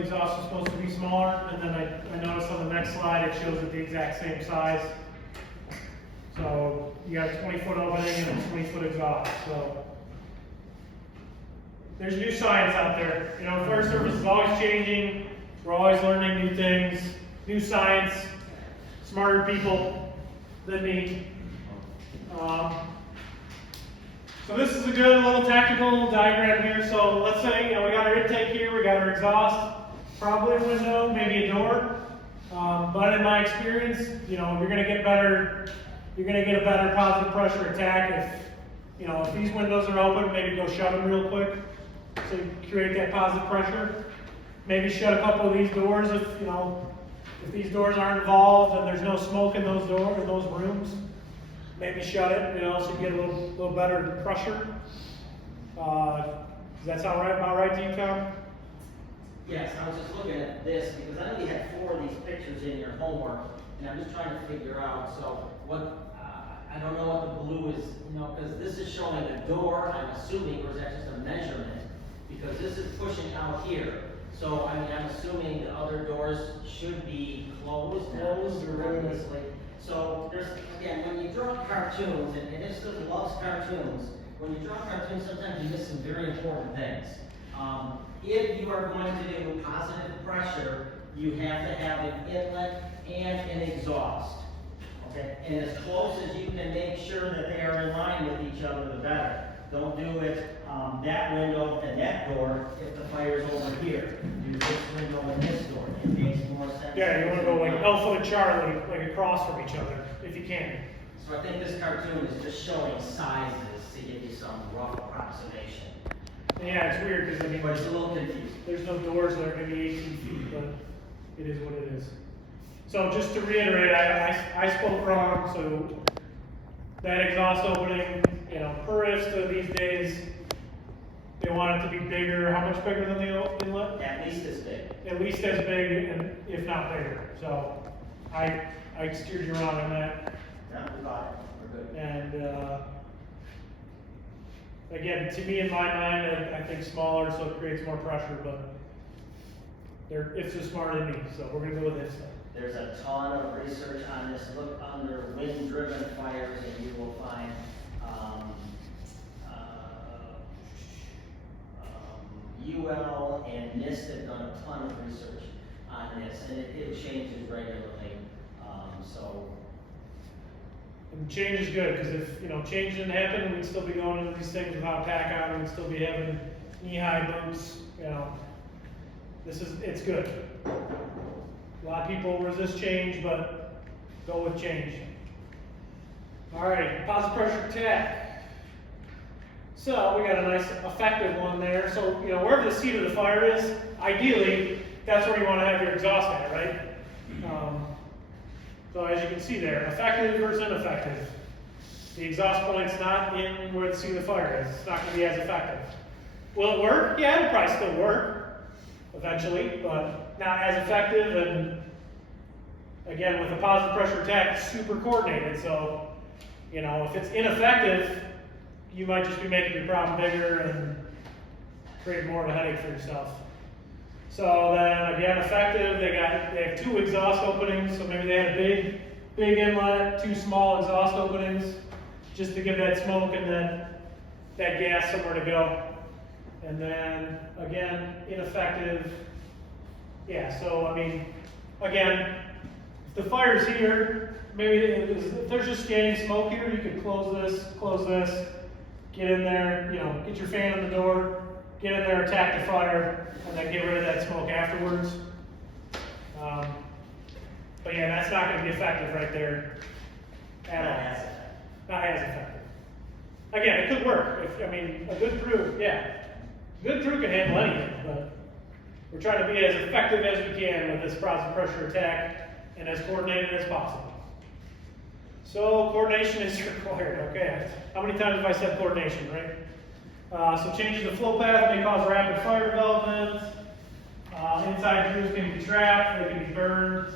the exhaust is supposed to be smaller, and then I noticed on the next slide it shows it the exact same size. So you got a 20-foot opening and a 20-foot exhaust. So there's new science out there. You know, fire service is always changing. We're always learning new things, new science, smarter people than me. So this is a good little tactical diagram here. So let's say, you know, we got our intake here, we got our exhaust, probably a window, maybe a door. But in my experience, you know, you're going to get a better positive pressure attack if, you know, if these windows are open, maybe go shut them real quick so you create that positive pressure. Maybe shut a couple of these doors if, you know, if these doors aren't involved and there's no smoke in those doors or those rooms. Maybe shut it, you know, so you get a little better pressure. Does that sound right, about right to you, Tom? Yes, I was just looking at this because I know you had 4 of these pictures in your homework, and I'm just trying to figure out. So what? I don't know what the blue is, you know, because this is showing a door. I'm assuming, or is that just a measurement? Because this is pushing out here. So I mean, I'm assuming the other doors should be closed. Obviously. So there's, again, when you draw cartoons, and this student loves cartoons, when you draw cartoons, sometimes you miss some very important things. If you are going to do positive pressure, you have to have an inlet and an exhaust. Okay? And as close as you can make sure that they are in line with each other, the better. Don't do it that window and that door if the fire's over here. Do this window and this door. It makes more sense. Yeah, you want to go like Alpha and Charlie, like across from each other, if you can. So I think this cartoon is just showing sizes to give you some rough approximation. Yeah, it's weird because I mean, But it's a little confusing. there's no doors that are maybe 18 feet, but it is what it is. So just to reiterate, I spoke wrong. So that exhaust opening, you know, per IFSTA these days, they want it to be bigger. How much bigger than the inlet? At least as big. At least as big, and if not bigger. So I steered you wrong on that. No, we got it. We're good. And again, to me, in my mind, I think smaller, so it creates more pressure. But it's just smarter than me, so we're gonna go with this. There's a ton of research on this. Look under wind-driven fires, and you will find UL and NIST have done a ton of research on this, and it changes regularly. And change is good, because if, you know, change didn't happen, we'd still be going into these things without pack on, we'd still be having knee-high boots, you know. It's good. A lot of people resist change, but go with change. All right, positive pressure attack. So we got a nice effective one there. So, you know, wherever the seat of the fire is, ideally, that's where you want to have your exhaust at, right? So as you can see there, effective versus ineffective. The exhaust point's not in where the seat of the fire is. It's not going to be as effective. Will it work? Yeah, it'll probably still work eventually, but not as effective. And again, with a positive pressure attack, it's super coordinated. So, you know, if it's ineffective, you might just be making your problem bigger and create more of a headache for yourself. So then again, effective, they have 2 exhaust openings, so maybe they had a big inlet, 2 small exhaust openings, just to give that smoke and then that gas somewhere to go. And then again, ineffective. Yeah, so I mean, again, if the fire's here, maybe if there's just standing smoke here, you could close this, get in there, you know, get your fan in the door, get in there, attack the fire, and then get rid of that smoke afterwards. But yeah, that's not going to be effective right there at all. Not as effective. Again, it could work. I mean, a good crew, yeah. A good crew can handle anything, but we're trying to be as effective as we can with this positive pressure attack and as coordinated as possible. So coordination is required, okay. How many times have I said coordination, right? So changes the flow path may cause rapid fire development. Inside crews can be trapped, they can be burned.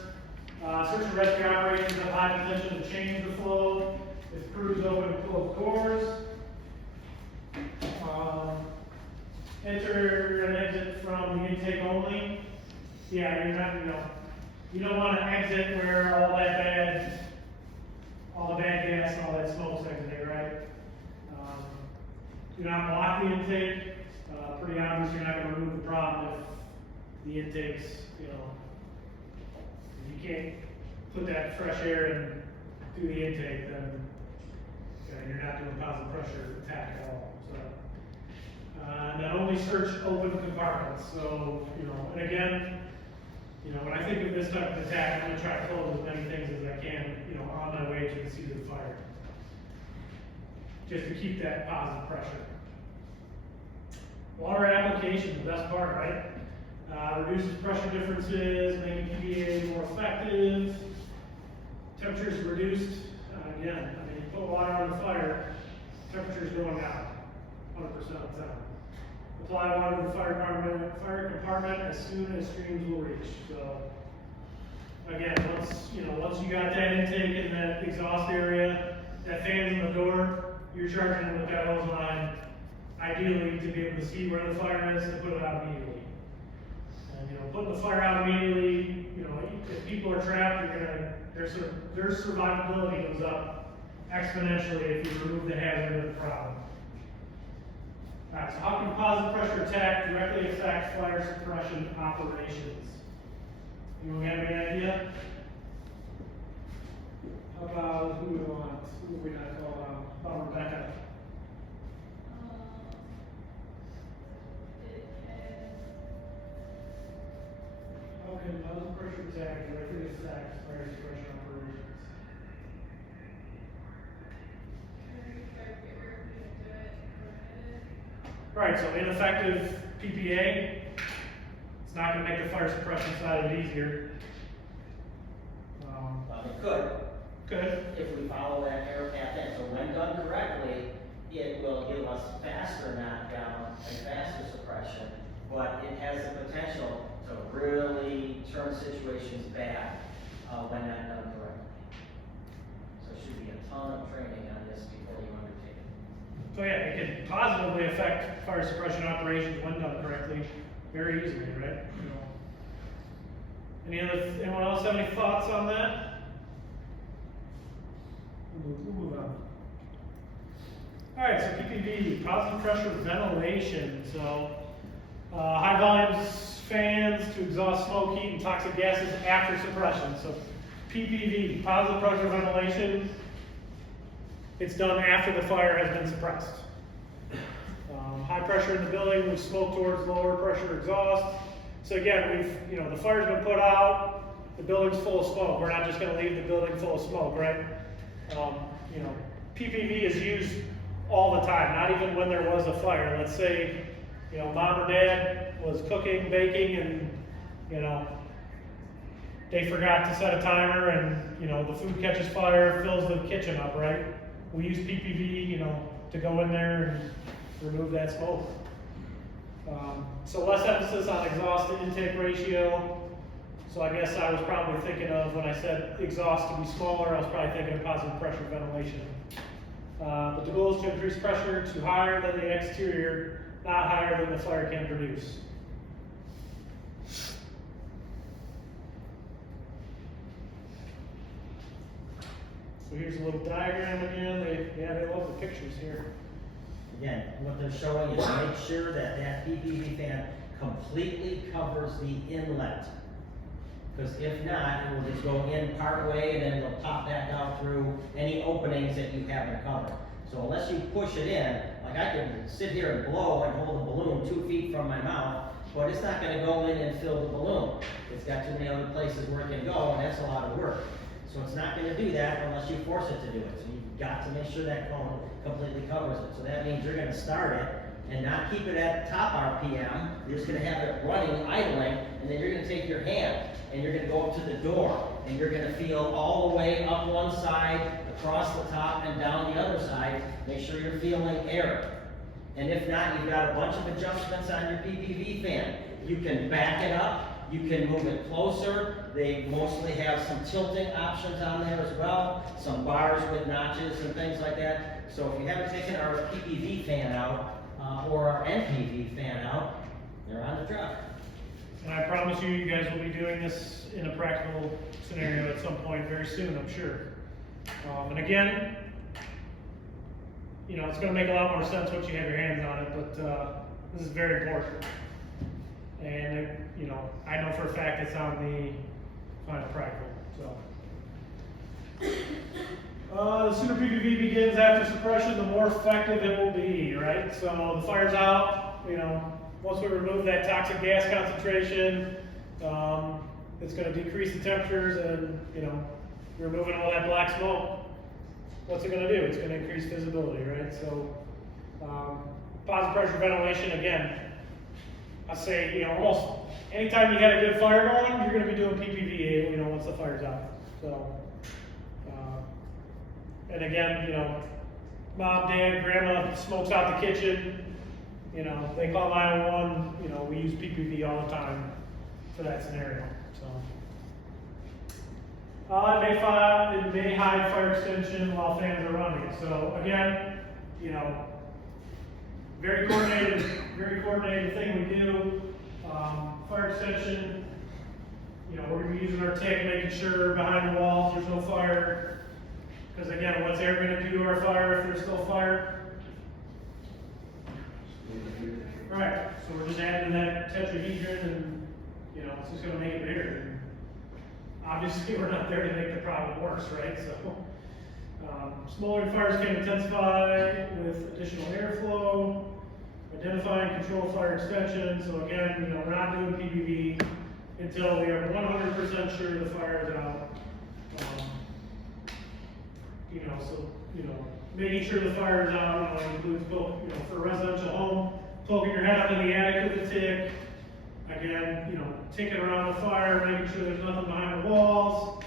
Search and rescue operations have high potential to change the flow if crews open and close doors. Enter and exit from the intake only. Yeah, you're not, you don't wanna exit where all the bad gas and all that smoke's exiting, right? Do not block the intake, pretty obvious you're not gonna remove the problem if the intake's, if you can't put that fresh air in through the intake, then you're not doing positive pressure attack at all, so. And then only search open compartments, so, and again, when I think of this type of attack, I'm gonna try to close as many things as I can, on my way to the seat of the fire. Just to keep that positive pressure. Water application, the best part, right? Reduces pressure differences, making PPA more effective. Temperatures reduced, again, you put water on the fire, temperature's going out, 100% of the time. Apply water to the fire compartment as soon as streams will reach. So, again, once you got that intake in that exhaust area, that fan's in the door, you're charging it with that hose line, ideally to be able to see where the fire is and put it out immediately. And putting the fire out immediately, if people are trapped, their survivability goes up exponentially if you remove the hazard of the problem. Alright, so how can positive pressure attack directly affect fire suppression operations? Anyone have any idea? How about, who do we want? Who do we not call out? Rebecca. How can positive pressure attack directly affect fire suppression operations? Right, so ineffective PPA, it's not gonna make the fire suppression side of it easier. It could, Good. if we follow that air path in. So when done correctly, it will give us faster knockdown and faster suppression, but it has the potential to really turn situations bad when not done correctly. So it should be a ton of training on this before you undertake it. So yeah, it can positively affect fire suppression operations when done correctly, very easily, right? Anyone else have any thoughts on that? We'll move on. Alright, so PPV, positive pressure ventilation. So, high volumes fans to exhaust smoke, heat, and toxic gases after suppression. So, PPV, positive pressure ventilation, it's done after the fire has been suppressed. High pressure in the building, we smoke towards lower pressure exhaust. So again, the fire's been put out, the building's full of smoke. We're not just gonna leave the building full of smoke, right? PPV is used all the time, not even when there was a fire. Let's say, mom or dad was cooking, baking, and, they forgot to set a timer and, the food catches fire, fills the kitchen up, right? We use PPV, to go in there and remove that smoke. So less emphasis on exhaust to intake ratio. So I guess I was probably thinking of, when I said exhaust to be smaller, I was probably thinking of positive pressure ventilation. But the goal is to increase pressure to higher than the exterior, not higher than the fire can produce. So here's a little diagram again. They love the pictures here. Again, what they're showing is make sure that that PPV fan completely covers the inlet. Because if not, it will just go in part way and then it'll pop back out through any openings that you haven't covered. So unless you push it in, like I can sit here and blow and hold a balloon 2 feet from my mouth, but it's not gonna go in and fill the balloon. It's got too many other places where it can go, and that's a lot of work. So it's not gonna do that unless you force it to do it. So you've got to make sure that cone completely covers it. So that means you're gonna start it and not keep it at top RPM. You're just gonna have it running, idling, and then you're gonna take your hand and you're gonna go up to the door, and you're gonna feel all the way up one side, across the top, and down the other side. Make sure you're feeling air. And if not, you've got a bunch of adjustments on your PPV fan. You can back it up, you can move it closer. They mostly have some tilting options on there as well, some bars with notches and things like that. So if you haven't taken our PPV fan out, or our NPV fan out, they're on the truck. And I promise you, you guys will be doing this in a practical scenario at some point very soon, I'm sure. And again, you know, it's gonna make a lot more sense once you have your hands on it, but, this is very important. And, you know, I know for a fact it's on the final practical, so. The sooner PPV begins after suppression, the more effective it will be, right? So the fire's out, you know, once we remove that toxic gas concentration, it's gonna decrease the temperatures and, you know, you're removing all that black smoke. What's it gonna do? It's gonna increase visibility, right? So, positive pressure ventilation, again, I say, you know, almost anytime you had a good fire going, you're gonna be doing PPV, you know, once the fire's out. So, and again, you know, mom, dad, grandma smokes out the kitchen, you know, they call 911, you know, we use PPV all the time for that scenario, so. It may hide fire extension while fans are running. So again, you know, very coordinated thing we do. Fire extension, you know, we're gonna be using our tick, making sure behind the walls there's no fire. Because again, what's air gonna do to our fire if there's still fire? All right, so we're just adding that tetrahedron and, you know, it's just gonna make it bigger. Obviously, we're not there to make the problem worse, right? So, smoldering fires can intensify with additional airflow, identify and control fire extension. So again, you know, we're not doing PPV until we are 100% sure the fire is out. You know, so, you know, making sure the fire is out, you know, includes both, you know, for a residential home, poking your head up in the attic with a tick. Again, you know, ticking around the fire, making sure there's nothing behind the walls.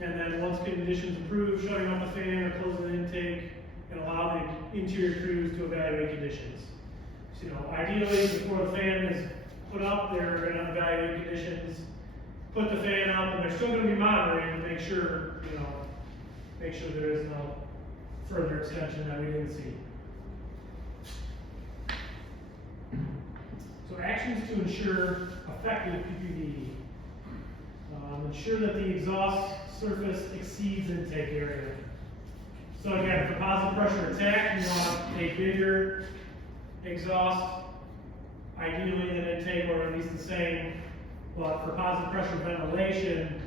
And then once conditions improve, shutting off the fan or closing the intake and allow the interior crews to evaluate conditions. So, you know, ideally before the fan is put up, they're gonna evaluate conditions, put the fan up, and they're still gonna be monitoring to make sure, you know, make sure there is no further extension that we didn't see. So actions to ensure effective PPV. Ensure that the exhaust surface exceeds intake area. So again, for positive pressure attack, you want a bigger exhaust, ideally than intake, or at least the same. But for positive pressure ventilation,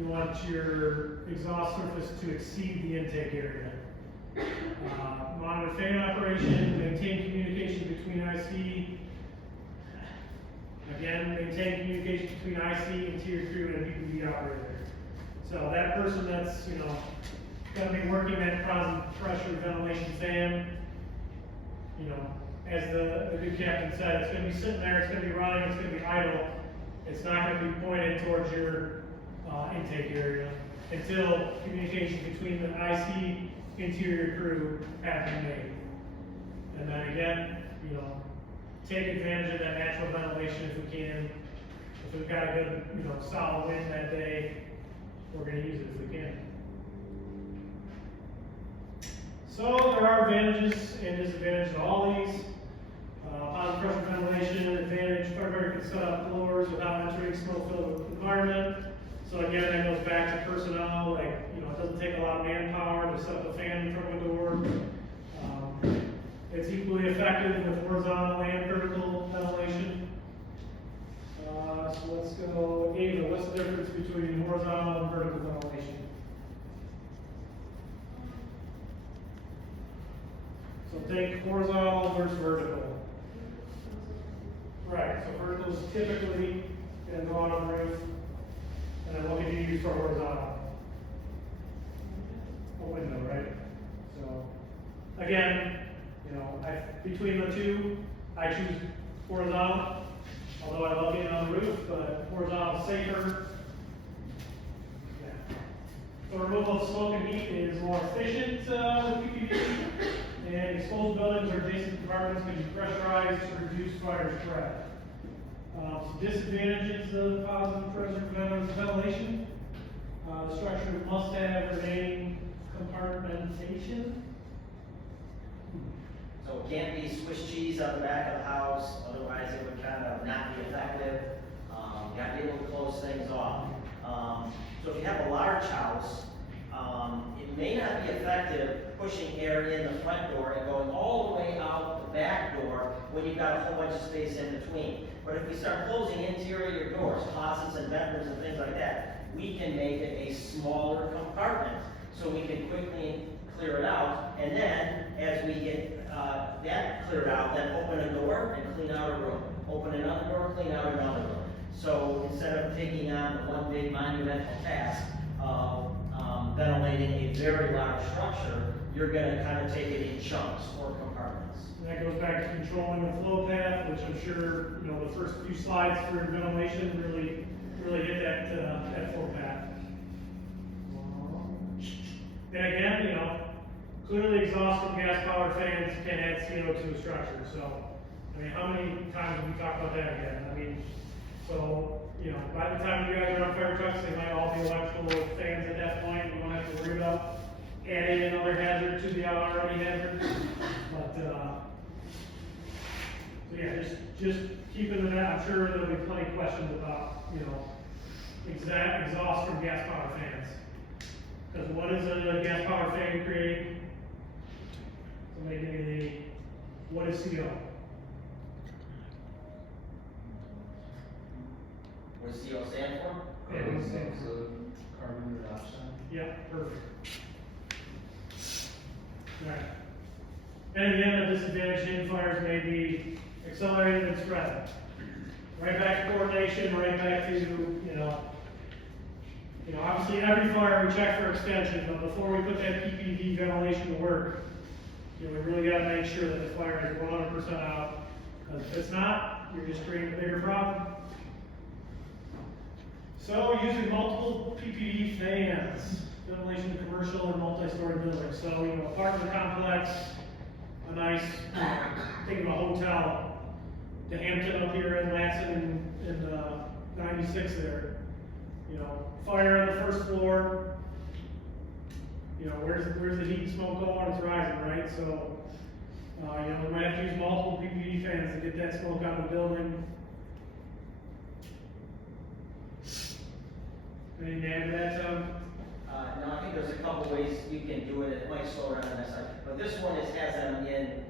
you want your exhaust surface to exceed the intake area. Monitor fan operation, maintain communication between IC. Again, maintain communication between IC, interior crew, and PPV operator. So that person that's, you know, going to be working that positive pressure ventilation fan, you know, as the good captain said, it's going to be sitting there, it's going to be running, it's going to be idle. It's not going to be pointed towards your intake area until communication between the IC, interior crew have been made. And then again, you know, take advantage of that natural ventilation if we can. If we've got a good, you know, solid wind that day, we're going to use it if we can. So there are advantages and disadvantages to all these. Positive pressure ventilation advantage, firefighter can set up floors without entering smoke-filled environment. So again, that goes back to personnel, like, you know, it doesn't take a lot of manpower to set up a fan in front of a door. It's equally effective with horizontal and vertical ventilation. So let's go, Ava, what's the difference between horizontal and vertical ventilation? So take horizontal versus vertical. Right, so vertical is typically going to go on the roof, and then what can you use for horizontal? A window, right? So, again, you know, between the two, I choose horizontal, although I love being on the roof, but horizontal is safer. Yeah. So removal of smoke and heat is more efficient with PPV, and exposed buildings or adjacent compartments can be pressurized to reduce fire spread. Some disadvantages of positive pressure ventilation. The structure must have remaining compartmentation. So it can't be Swiss cheese on the back of the house, otherwise it would kind of not be effective. You gotta be able to close things off. So if you have a large house, it may not be effective pushing air in the front door and going all the way out the back door when you've got a whole bunch of space in between. But if we start closing interior doors, closets and bedrooms and things like that, we can make it a smaller compartment, so we can quickly clear it out, and then, as we get that cleared out, then open a door and clean out a room. Open another door, clean out another room. So instead of taking on the one big monumental task of ventilating a very large structure, you're gonna kind of take it in chunks or compartments. And that goes back to controlling the flow path, which I'm sure, you know, the first few slides for ventilation really hit that flow path. And again, you know, clearly exhaust from gas-powered fans can add CO to a structure, so, I mean, how many times have we talked about that again? I mean, so, you know, by the time you guys are on fire trucks, they might all be electrical fans at that point. We don't have to worry about adding another hazard to the already hazard. But, so yeah, just keeping it out. I'm sure there'll be plenty of questions about, you know, exhaust from gas powered fans. Because what is a gas powered fan creating? So maybe what is CO? What does CO stand for? Yeah, it stands for- Carbon dioxide. Yeah, perfect. Right. And again, the disadvantage in fires may be accelerated and spread. Right back to coordination, right back to, you know, obviously every fire we check for extension, but before we put that PPV ventilation to work, you know, we really gotta make sure that the fire is 100% out. Because if it's not, you're just creating a bigger problem. So using multiple PPV fans, ventilation in commercial and multi-story buildings. So, you know, apartment complex, a nice, think of a hotel, the Hampton up here in Latson in 96 there. You know, fire on the first floor. You know, where's the heat and smoke going? It's rising, right? So, you know, we might have to use multiple PPV fans to get that smoke out of the building. Anything to add to that, Tom? No, I think there's a couple ways you can do it. It might slow down on this side. But this one has them in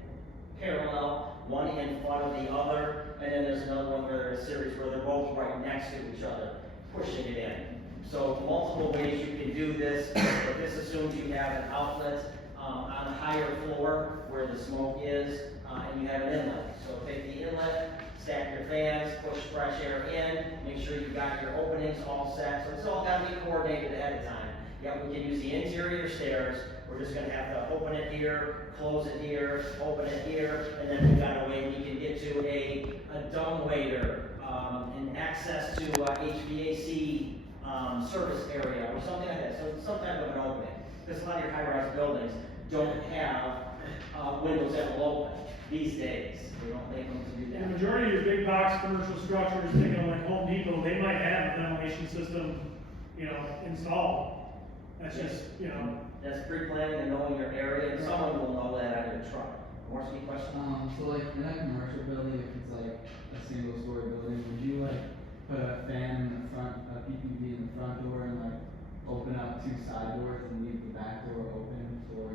parallel, one in front of the other, and then there's another one where there's a series where they're both right next to each other, pushing it in. So multiple ways you can do this, but this assumes you have an outlet on a higher floor where the smoke is, and you have an inlet. So take the inlet, stack your fans, push fresh air in, make sure you've got your openings all set. So it's all got to be coordinated ahead of time. Yeah, we can use the interior stairs. We're just going to have to open it here, close it here, open it here, and then we've got a way we can get to a dumbwaiter, and access to HVAC service area or something like that. So some type of an opening. Because a lot of your high-rise buildings don't have windows that will open these days. They don't make them to do The that. majority of your big box commercial structures, think of like Home Depot, they might have a ventilation system, you know, installed. That's just, you know. That's pre-planning and knowing your area, and someone will know that on your truck. Morski, question? So like in a commercial building, if it's like a single story building, would you like put a fan in the front, a PPV in the front door and like open up two side doors and leave the back door open for?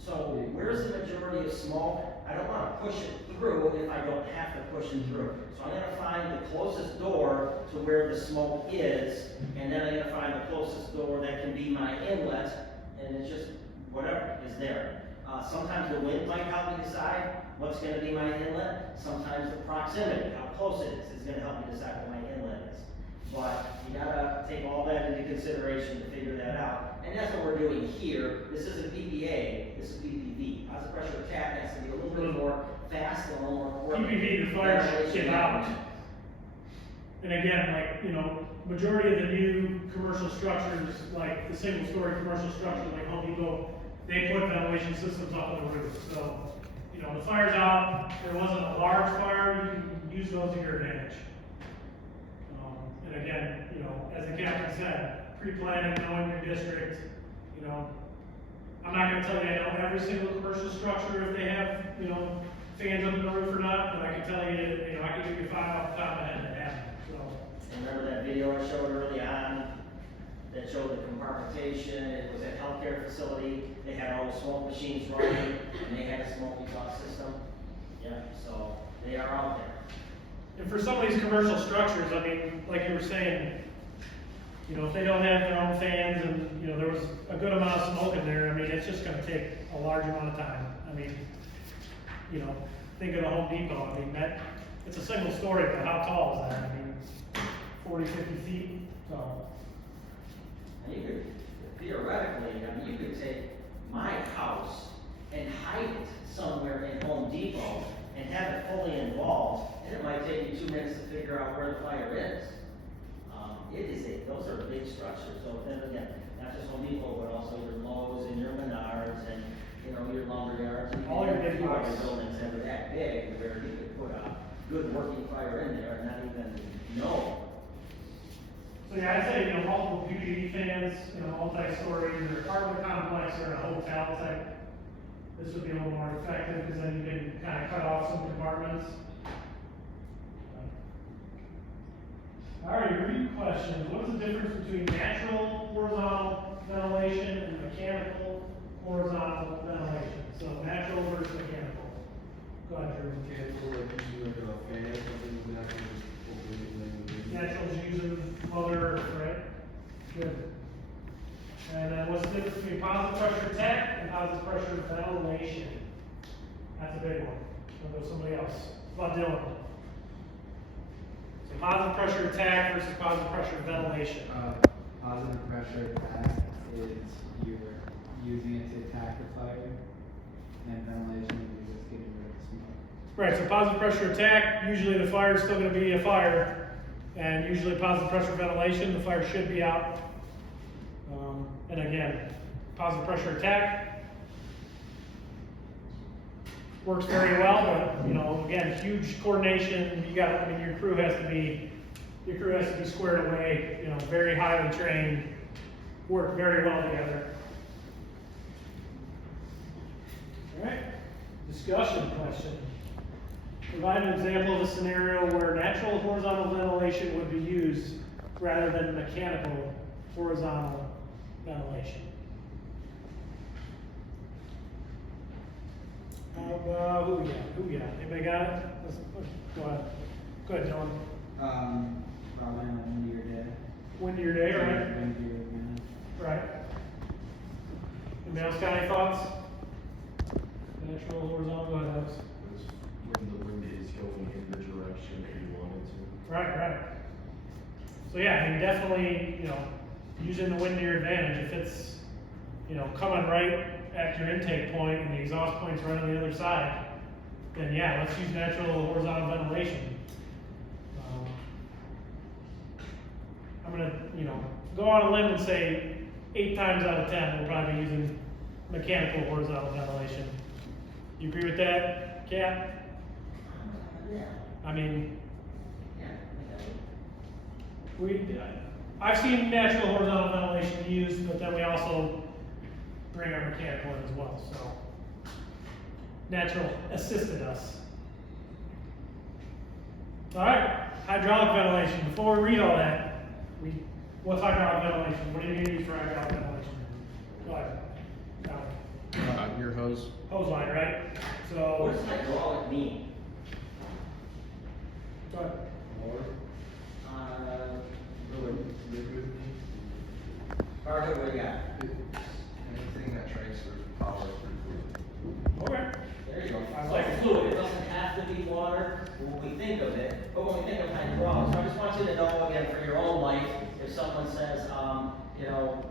So where's the majority of smoke? I don't wanna push it through if I don't have to push it through. So I'm gonna find the closest door to where the smoke is, and then I'm gonna find the closest door that can be my inlet, and it's just whatever is there. Sometimes the wind might help me decide what's gonna be my inlet. Sometimes the proximity, how close it is gonna help me decide what my inlet is. But you gotta take all that into consideration to figure that out. And that's what we're doing here. This isn't PPA, this is PPV. Positive pressure attack has to be a little bit more fast and a little more coordinated. PPV, the fire should get out. And again, like, you know, majority of the new commercial structures, like the single story commercial structures like Home Depot, they put ventilation systems up on the roof. So, you know, the fire's out, there wasn't a large fire, you can use those to your advantage. And again, you know, as the captain said, pre-planning, knowing your district, you know, I'm not gonna tell you I know every single commercial structure if they have, you know, fans up in the roof or not, but I can tell you, you know, I can give you 5 off the top of my head that happen, so. And remember that video I showed early on? That showed the compartmentation, it was a healthcare facility, they had all the smoke machines running, and they had a smoke exhaust system. Yeah, so they are out there. And for some of these commercial structures, I mean, like you were saying, you know, if they don't have their own fans and, you know, there was a good amount of smoke in there, I mean, it's just gonna take a large amount of time. I mean, you know, think of the Home Depot, I mean, it's a single story, but how tall is that? I mean, 40, 50 feet, so. And you could, theoretically, I mean, you could take my house and hide it somewhere in Home Depot and have it fully involved, and it might take you 2 minutes to figure out where the fire is. Those are big structures, so then again, not just Home Depot, but also your Lowe's and your Menards and, you know, your lumber yards. And All your big few other boxes. buildings that are that big, where you could put a good working fire in there and not even know. So yeah, I'd say, you know, multiple PV fans, you know, multi-story, either apartment complex or a hotel type. This would be a little more effective, because then you can kind of cut off some compartments. All right, read questions. What is the difference between natural horizontal ventilation and mechanical horizontal ventilation? So natural versus mechanical. Go ahead, Drew. Mechanical, like using like a fan, something natural, just opening and Natural's using Mother Earth, right? Good. And then what's the difference between positive pressure tech and positive pressure ventilation? That's a big one. I'll go somebody else. What about Dylan? So positive pressure attack versus positive pressure ventilation. Positive pressure attack is you're using it to attack the fire, and ventilation is just getting rid of the smoke. Right, so positive pressure attack, usually the fire is still going to be a fire, and usually positive pressure ventilation, the fire should be out. And again, positive pressure attack works very well, but you know, again, huge coordination. You got, I mean, your crew has to be squared away. You know, very highly trained, work very well together. All right, discussion question. Provide an example of a scenario where natural horizontal ventilation would be used rather than mechanical horizontal ventilation. Who we got? Anybody got it? Go ahead. Go ahead, Dylan. Probably on a windier day. Windier day, right? Windier, yeah. Right. Anybody else got any thoughts? Natural horizontal, go ahead, Alex. when the wind is going in the direction that you want it to. Right. So yeah, I mean, definitely, you know, using the wind to your advantage. If it's, you know, coming right at your intake point and the exhaust point's right on the other side, then yeah, let's use natural horizontal ventilation. I'm gonna, you know, go on a limb and say 8 times out of 10 we'll probably be using mechanical horizontal ventilation. You agree with that, Kat? Yeah. I mean, Yeah, I think I've seen natural horizontal ventilation used, but then we also bring our mechanical in as well, so. Natural assisted us. All right, hydraulic ventilation. Before we read all that, what's hydraulic ventilation? What do you use for hydraulic ventilation? Go ahead. Your hose. Hose line, right? So. What does hydraulic mean? Go ahead. Liquid. Parker, what do you got? Anything that transfers power through fluid. Okay. There you go. I It's like like it. fluid, it doesn't have to be water when we think of it, but when we think of hydraulics, I just want you to know again for your own life, if someone says, you know,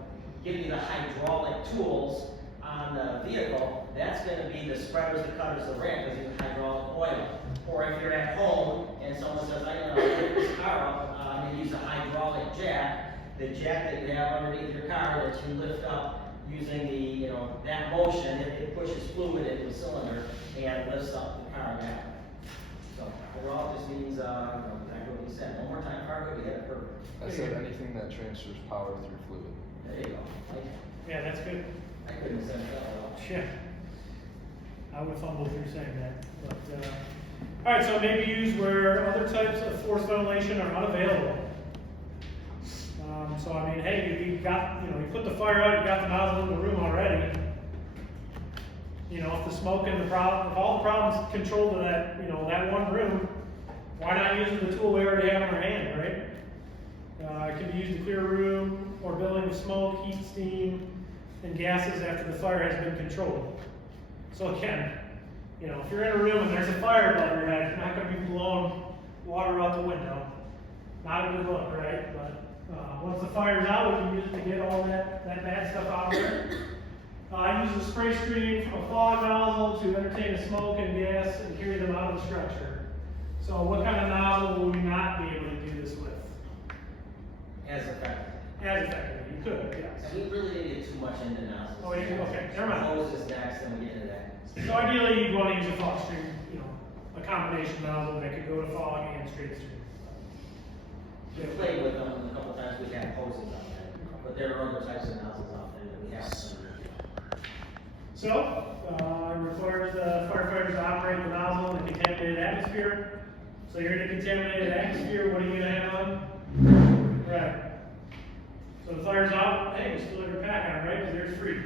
give me the hydraulic tools on the vehicle, that's gonna be the spreaders, the cutters, the ram, because it's hydraulic oil. Or if you're at home and someone says, I'm gonna lift this car up, I'm gonna use a hydraulic jack, the jack that you have underneath your car that you lift up using the, you know, that motion, it pushes fluid into the cylinder and lifts up the car down. So hydraulic just means, you know, exactly what you said. One more time, Parker, we had it perfect. I said anything that transfers power through fluid. There you go. Like, Yeah, that's good. I couldn't have said it that well. Yeah. I would fumble through saying that, but, all right, so maybe use where other types of forced ventilation are unavailable. So I mean, hey, you got, you put the fire out, you got the nozzle in the room already. If the smoke and if all the problems controlled to that, that one room, why not use the tool we already have in our hand, right? It can be used to clear a room or building with smoke, heat, steam, and gases after the fire has been controlled. So again, if you're in a room and there's a fire above your head, you're not gonna be blowing water out the window. Not a good look, right? But, once the fire's out, we can use it to get all that bad stuff out of there. I use a spray stream from a fog nozzle to entertain the smoke and gas and carry them out of the structure. So what kind of nozzle would we not be able to do this with? As effective. As effectively, you could, yes. And we really didn't get too much into nozzles. Oh, yeah, okay, never mind. Hoses next, then we get into that. So ideally, you'd want to use a fog stream, a combination nozzle that could go to fog and straight stream. We played with them a couple times, we had hoses on there, but there are other types of nozzles out there that we have. So, it requires the firefighters to operate the nozzle in a contaminated atmosphere. So you're in a contaminated atmosphere, what are you gonna have on? Right. So the fire's out, hey, we still have your pack on, right? Because there's free.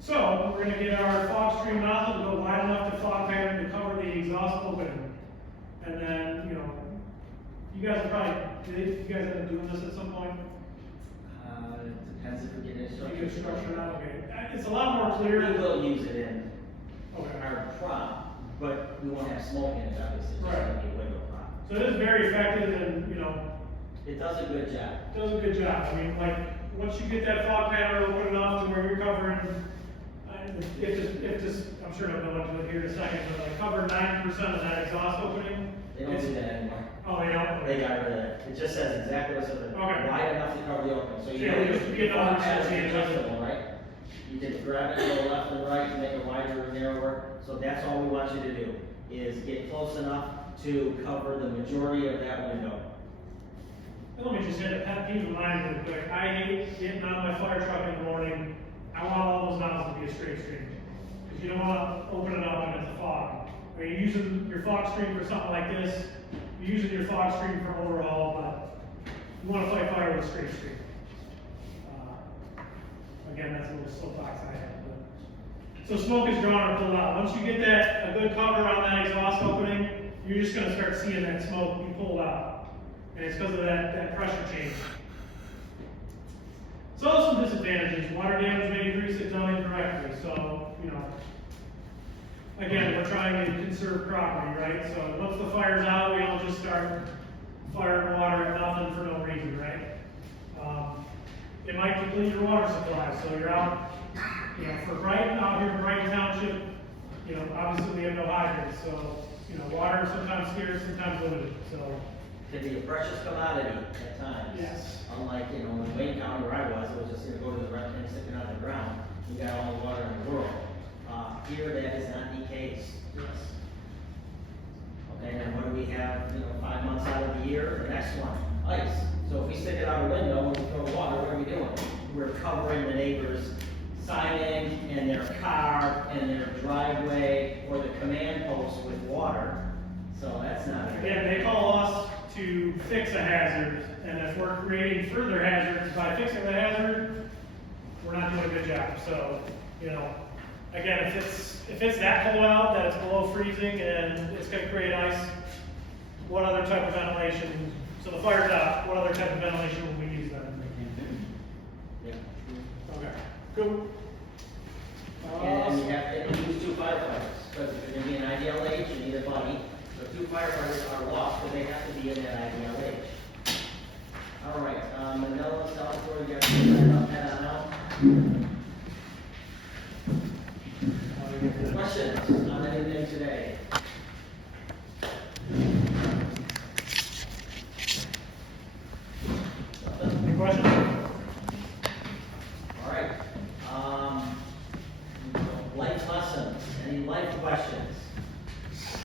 So, we're gonna get our fog stream nozzle to go wide enough to fog pattern to cover the exhaust opening. And then, you guys are probably, you guys end up doing this at some point? It depends if we get it You get structured. structured out, okay. It's a lot more We clear. will use it in Okay. our prop, but we won't have smoke in it, obviously, it's just Right. gonna be a window prop. So it is very effective and, It does a good job. does a good job. I mean, like, once you get that fog pattern open enough to where you're covering, if this, I'm sure I'll go into it here in a second, but like cover 90% of that exhaust opening. They don't do that anymore. Oh, they don't? They got rid of it. It just says exactly what's in it. Okay. Wide enough to cover the opening. So you Yeah, know, there used to be your another fog pattern associated is with it. adjustable, right? You can grab it, go left and right, and make it wider or narrower. So that's all we want you to do, is get close enough to cover the majority of that window. And let me just hit a pet peeve of mine real quick. I hate getting out of my fire truck in the morning. I want all those nozzles to be a straight stream. Because you don't want to open it up and it's a fog. Are you using your fog stream for something like this? You're using your fog stream for overhaul, but you want to fight fire with a straight stream. Again, that's a little soapbox I have. But. So smoke is drawn or pulled out. Once you get a good cover on that exhaust opening, you're just going to start seeing that smoke be pulled out. And it's because of that pressure change. So some disadvantages. Water damage may increase if done incorrectly. So, again, we're trying to conserve property, right? So once the fire's out, we don't just start firing water at nothing for no reason, right? It might deplete your water supply. So you're out, for Brighton, out here in Brighton Township, obviously we have no hydrants. So, water is sometimes scarce, sometimes limited. So, Could be a precious commodity at times. Yes. Unlike, in Wayne County where I was, it was just gonna go to the rent and stick it on the ground. You got all the water in the world. Here, that is not the case. yes. Okay, and what do we have, 5 months out of the year? The next one, ice. So if we stick it out a window and we throw water, what are we doing? We're covering the neighbor's siding and their car and their driveway or the command post with water. So that's not good. Again, they call us to fix a hazard, and if we're creating further hazards by fixing the hazard, we're not doing a good job. So, again, if it's that cold out that it's below freezing and it's going to create ice, what other type of ventilation? So the fire's out. What other type of ventilation will we use then? Yeah. Okay. Cool. And you have to use 2 firefighters, because if you're gonna be an ideal age, you need a buddy. So 2 firefighters are lost, but they have to be in that ideal age. All right, Manila, South Florida, you have to head on out.